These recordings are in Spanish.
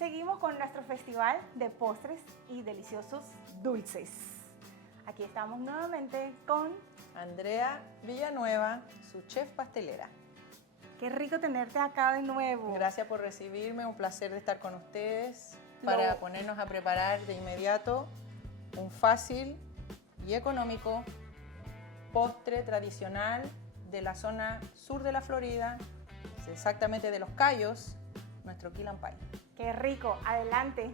seguimos con nuestro festival de postres y deliciosos dulces. Aquí estamos nuevamente con Andrea Villanueva, su chef pastelera. Qué rico tenerte acá de nuevo. Gracias por recibirme, un placer de estar con ustedes para ponernos a preparar de inmediato un fácil y económico postre tradicional de la zona sur de la Florida, exactamente de Los Cayos, nuestro Key Lime Pie. Qué rico, adelante.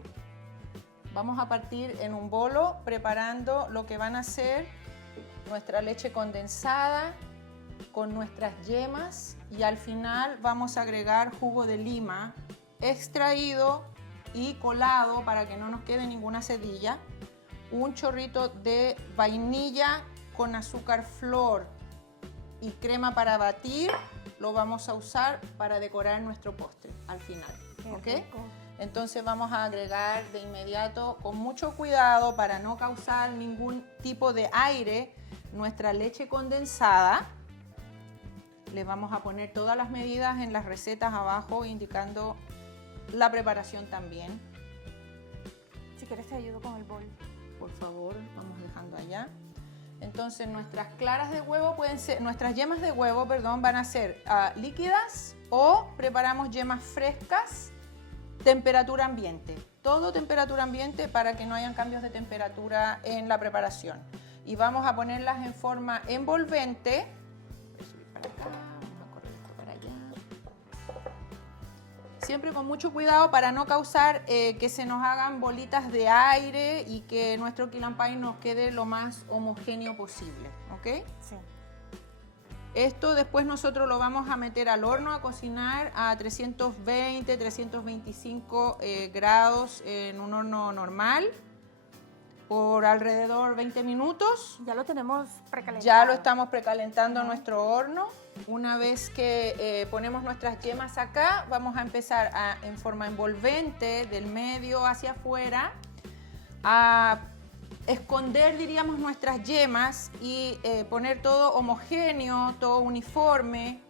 Vamos a partir en un bolo preparando lo que van a ser nuestra leche condensada con nuestras yemas y al final vamos a agregar jugo de lima extraído y colado para que no nos quede ninguna cedilla, un chorrito de vainilla con azúcar flor y crema para batir, lo vamos a usar para decorar nuestro postre al final. Qué ¿Ok? Entonces vamos a agregar de inmediato con mucho cuidado para no causar ningún tipo de aire nuestra leche condensada. Le vamos a poner todas las medidas en las recetas abajo indicando la preparación también. Si quieres te ayudo con el bol. Por favor, vamos dejando allá. Entonces nuestras claras de huevo pueden ser, nuestras yemas de huevo, perdón, van a ser líquidas o preparamos yemas frescas, temperatura ambiente. Todo temperatura ambiente para que no hayan cambios de temperatura en la preparación. Y vamos a ponerlas en forma envolvente. Voy a subir para acá, vamos a correr esto para allá. Siempre con mucho cuidado para no causar que se nos hagan bolitas de aire y que nuestro Key Lime Pie nos quede lo más homogéneo posible, ¿ok? Sí. Esto después nosotros lo vamos a meter al horno a cocinar a 320, 325 grados en un horno normal por alrededor 20 minutos. Ya lo tenemos precalentado. Ya lo estamos precalentando en nuestro horno. Una vez que ponemos nuestras yemas acá, vamos a empezar en forma envolvente del medio hacia afuera a esconder, diríamos, nuestras yemas y poner todo homogéneo, todo uniforme.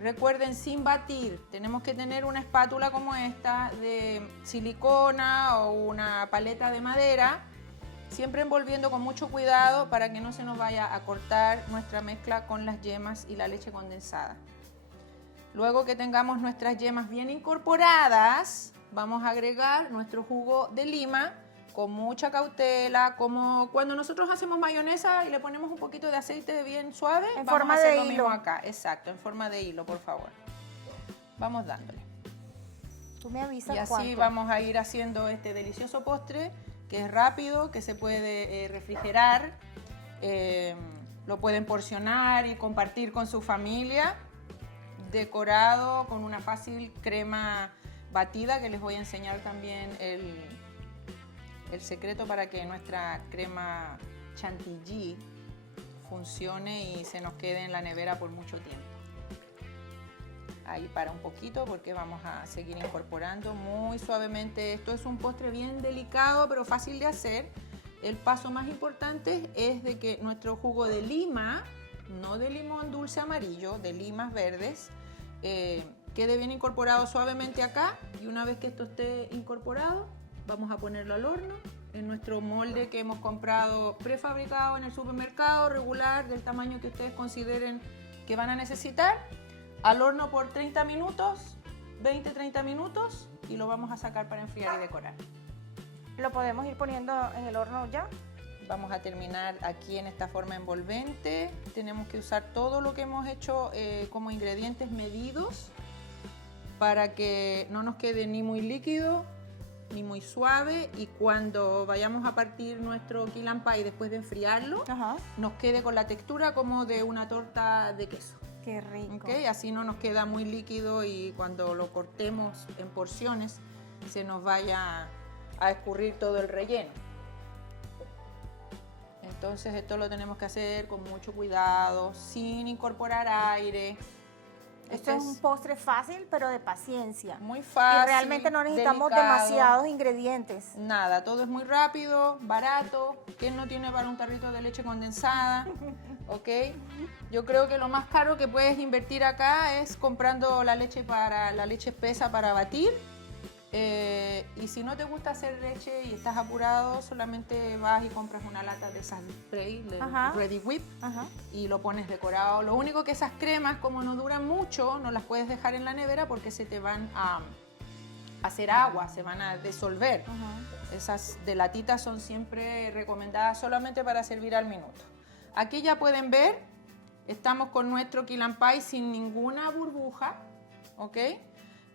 Recuerden, sin batir, tenemos que tener una espátula como esta de silicona o una paleta de madera, siempre envolviendo con mucho cuidado para que no se nos vaya a cortar nuestra mezcla con las yemas y la leche condensada. Luego que tengamos nuestras yemas bien incorporadas, vamos a agregar nuestro jugo de lima con mucha cautela, como cuando nosotros hacemos mayonesa y le ponemos un poquito de aceite bien suave. En vamos forma a hacer de lo hilo. mismo acá, exacto, en forma de hilo, por favor. Vamos dándole. Tú me avisas Y así cuánto. vamos a ir haciendo este delicioso postre, que es rápido, que se puede refrigerar, lo pueden porcionar y compartir con su familia, decorado con una fácil crema batida, que les voy a enseñar también el secreto para que nuestra crema chantilly funcione y se nos quede en la nevera por mucho tiempo. Ahí para un poquito porque vamos a seguir incorporando muy suavemente. Esto es un postre bien delicado pero fácil de hacer. El paso más importante es de que nuestro jugo de lima, no de limón dulce amarillo, de limas verdes, quede bien incorporado suavemente acá. Y una vez que esto esté incorporado, vamos a ponerlo al horno en nuestro molde que hemos comprado prefabricado en el supermercado regular, del tamaño que ustedes consideren que van a necesitar. Al horno por 30 minutos, 20-30 minutos y lo vamos a sacar para enfriar y decorar. ¿Lo podemos ir poniendo en el horno ya? Vamos a terminar aquí en esta forma envolvente. Tenemos que usar todo lo que hemos hecho como ingredientes medidos para que no nos quede ni muy líquido ni muy suave y cuando vayamos a partir nuestro Key Lime Pie después de enfriarlo, nos quede con la textura como de una torta de queso. Qué rico. ¿Okay? Así no nos queda muy líquido y cuando lo cortemos en porciones se nos vaya a escurrir todo el relleno. Entonces esto lo tenemos que hacer con mucho cuidado, sin incorporar aire. Esto es un postre fácil, pero de paciencia. Muy fácil. Y realmente no necesitamos delicado. demasiados ingredientes. Nada, todo es muy rápido, barato. ¿Quién no tiene para un tarrito de leche condensada? ¿Ok? Yo creo que lo más caro que puedes invertir acá es comprando la leche espesa para batir. Y si no te gusta hacer leche y estás apurado, solamente vas y compras una lata de esas spray, de Ready Whip, y lo pones decorado. Lo único que esas cremas, como no duran mucho, no las puedes dejar en la nevera porque se te van a hacer agua, se van a disolver. Esas de latitas son siempre recomendadas solamente para servir al minuto. Aquí ya pueden ver, estamos con nuestro key lime pie sin ninguna burbuja, ¿ok?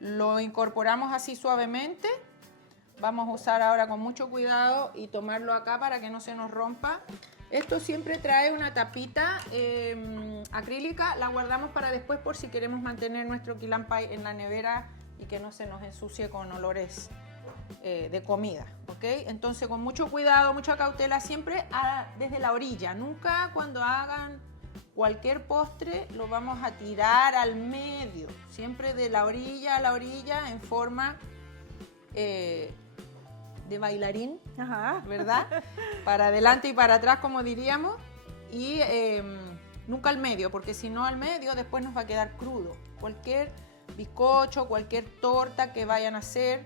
Lo incorporamos así suavemente. Vamos a usar ahora con mucho cuidado y tomarlo acá para que no se nos rompa. Esto siempre trae una tapita acrílica, la guardamos para después por si queremos mantener nuestro key lime pie en la nevera y que no se nos ensucie con olores de comida, ¿ok? Entonces con mucho cuidado, mucha cautela, siempre desde la orilla. Nunca cuando hagan cualquier postre lo vamos a tirar al medio, siempre de la orilla a la orilla en forma de bailarín, ¿verdad? Para adelante y para atrás, como diríamos, y nunca al medio, porque si no al medio después nos va a quedar crudo. Cualquier bizcocho, cualquier torta que vayan a hacer,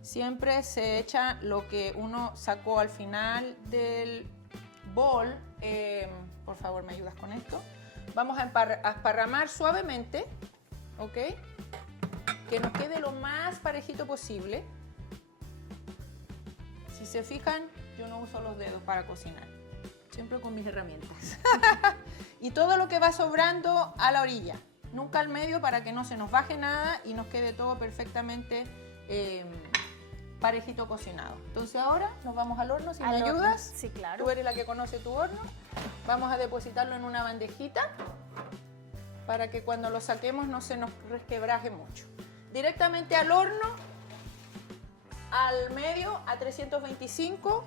siempre se echa lo que uno sacó al final del bol. Por favor, ¿me ayudas con esto? Vamos a esparramar suavemente, ¿ok? Que nos quede lo más parejito posible. Si se fijan, yo no uso los dedos para cocinar, siempre con mis herramientas. Y todo lo que va sobrando a la orilla, nunca al medio para que no se nos baje nada y nos quede todo perfectamente parejito cocinado. Entonces ahora nos vamos al horno, si me ayudas. Sí, claro. Tú eres la que conoce tu horno. Vamos a depositarlo en una bandejita para que cuando lo saquemos no se nos resquebraje mucho. Directamente al horno, al medio, a 325.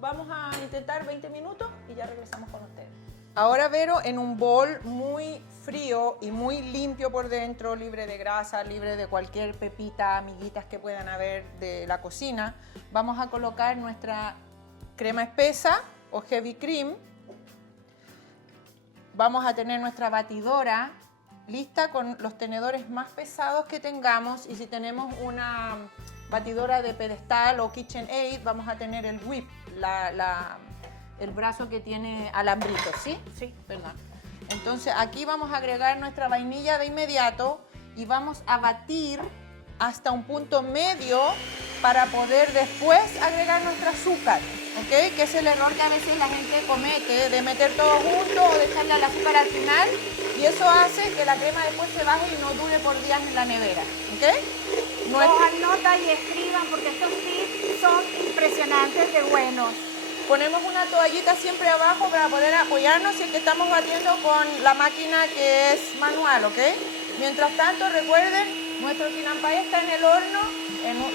Vamos a intentar 20 minutos y ya regresamos con ustedes. Ahora, Vero, en un bol muy frío y muy limpio por dentro, libre de grasa, libre de cualquier pepita, amiguitas que puedan haber de la cocina, vamos a colocar nuestra crema espesa o heavy cream. Vamos a tener nuestra batidora lista con los tenedores más pesados que tengamos, y si tenemos una batidora de pedestal o KitchenAid, vamos a tener el whip, el brazo que tiene alambrito, ¿sí? Sí. Perdón. Entonces aquí vamos a agregar nuestra vainilla de inmediato y vamos a batir hasta un punto medio para poder después agregar nuestro azúcar, ¿ok? Que es el error que a veces la gente comete, de meter todo junto o de echarle el azúcar al final, y eso hace que la crema después se baje y no dure por días en la nevera, ¿ok? Cojan nota y escriban porque estos tips son impresionantes de buenos. Ponemos una toallita siempre abajo para poder apoyarnos si es que estamos batiendo con la máquina que es manual, ¿ok? Mientras tanto, recuerden, nuestro key lime pie está en el horno,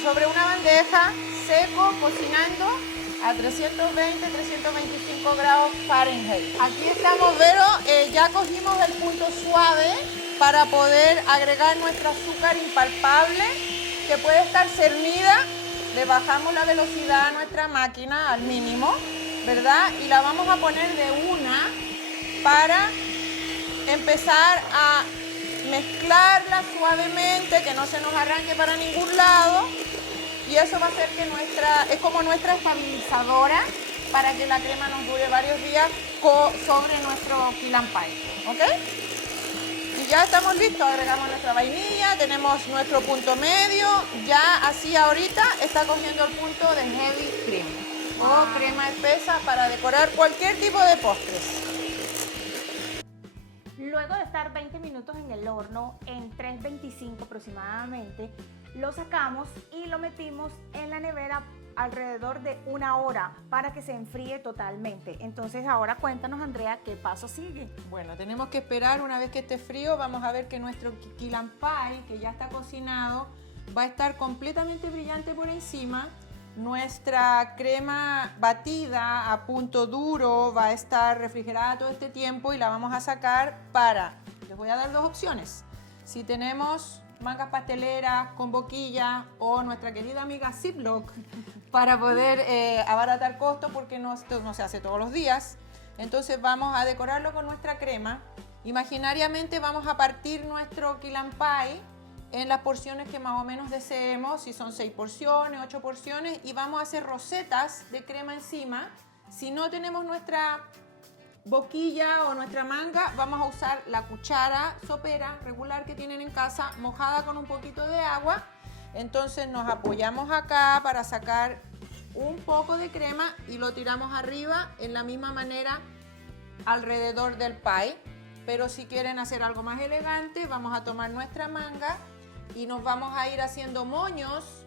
sobre una bandeja, seco, cocinando a 320, 325 grados Fahrenheit. Aquí estamos, Vero, ya cogimos el punto suave para poder agregar nuestro azúcar impalpable, que puede estar cernida. Le bajamos la velocidad a nuestra máquina al mínimo, ¿verdad? Y la vamos a poner de una para empezar a mezclarla suavemente, que no se nos arranque para ningún lado. Y eso va a hacer que es como nuestra estabilizadora para que la crema nos dure varios días sobre nuestro key lime pie, ¿ok? Y ya estamos listos, agregamos nuestra vainilla, tenemos nuestro punto medio, ya así ahorita está cogiendo el punto de heavy cream o crema espesa para decorar cualquier tipo de postres. Luego de estar 20 minutos en el horno, en 325 aproximadamente, lo sacamos y lo metimos en la nevera alrededor de 1 hora para que se enfríe totalmente. Entonces ahora cuéntanos, Andrea, ¿qué paso sigue? Bueno, tenemos que esperar una vez que esté frío. Vamos a ver que nuestro key lime pie, que ya está cocinado, va a estar completamente brillante por encima. Nuestra crema batida a punto duro va a estar refrigerada todo este tiempo y la vamos a sacar les voy a dar 2 opciones. Si tenemos mangas pasteleras con boquilla o nuestra querida amiga Ziploc para poder abaratar costos, porque esto no se hace todos los días. Entonces vamos a decorarlo con nuestra crema. Imaginariamente vamos a partir nuestro key lime pie en las porciones que más o menos deseemos, si son 6 porciones, 8 porciones, y vamos a hacer rosetas de crema encima. Si no tenemos nuestra boquilla o nuestra manga, vamos a usar la cuchara sopera regular que tienen en casa, mojada con un poquito de agua. Entonces nos apoyamos acá para sacar un poco de crema y lo tiramos arriba en la misma manera alrededor del pie. Pero si quieren hacer algo más elegante, vamos a tomar nuestra manga y nos vamos a ir haciendo moños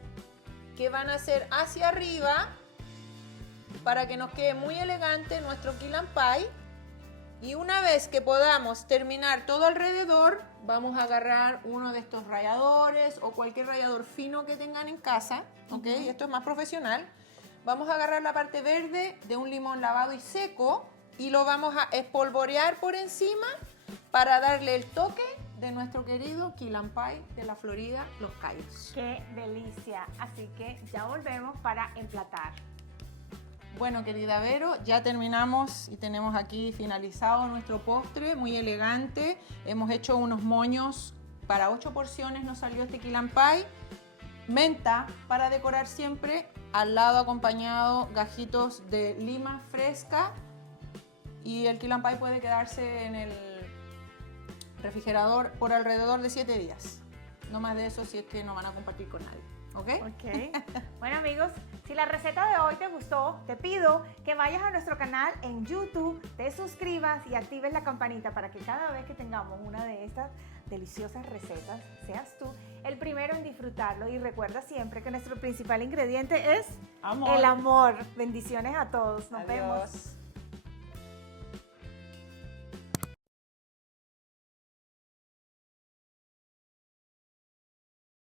que van a ser hacia arriba para que nos quede muy elegante nuestro key lime pie. Y una vez que podamos terminar todo alrededor, vamos a agarrar uno de estos ralladores o cualquier rallador fino que tengan en casa, ¿ok? Esto es más profesional. Vamos a agarrar la parte verde de un limón lavado y seco y lo vamos a espolvorear por encima para darle el toque de nuestro querido key lime pie de la Florida, Los Cayos. ¡Qué delicia! Así que ya volvemos para emplatar. Bueno, querida Vero, ya terminamos y tenemos aquí finalizado nuestro postre, muy elegante. Hemos hecho unos moños para 8 porciones, nos salió este key lime pie. Menta para decorar siempre, al lado acompañado gajitos de lima fresca. Y el key lime pie puede quedarse en el refrigerador por alrededor de 7 días. No más de eso si es que no van a compartir con nadie. ¿Ok? Bueno, amigos, si la receta de hoy te gustó, te pido que vayas a nuestro canal en YouTube, te suscribas y actives la campanita para que cada vez que tengamos una de estas deliciosas recetas, seas tú el primero en disfrutarlo. Y recuerda siempre que nuestro principal ingrediente es Amor. el amor. Bendiciones a todos. Nos Adiós. vemos.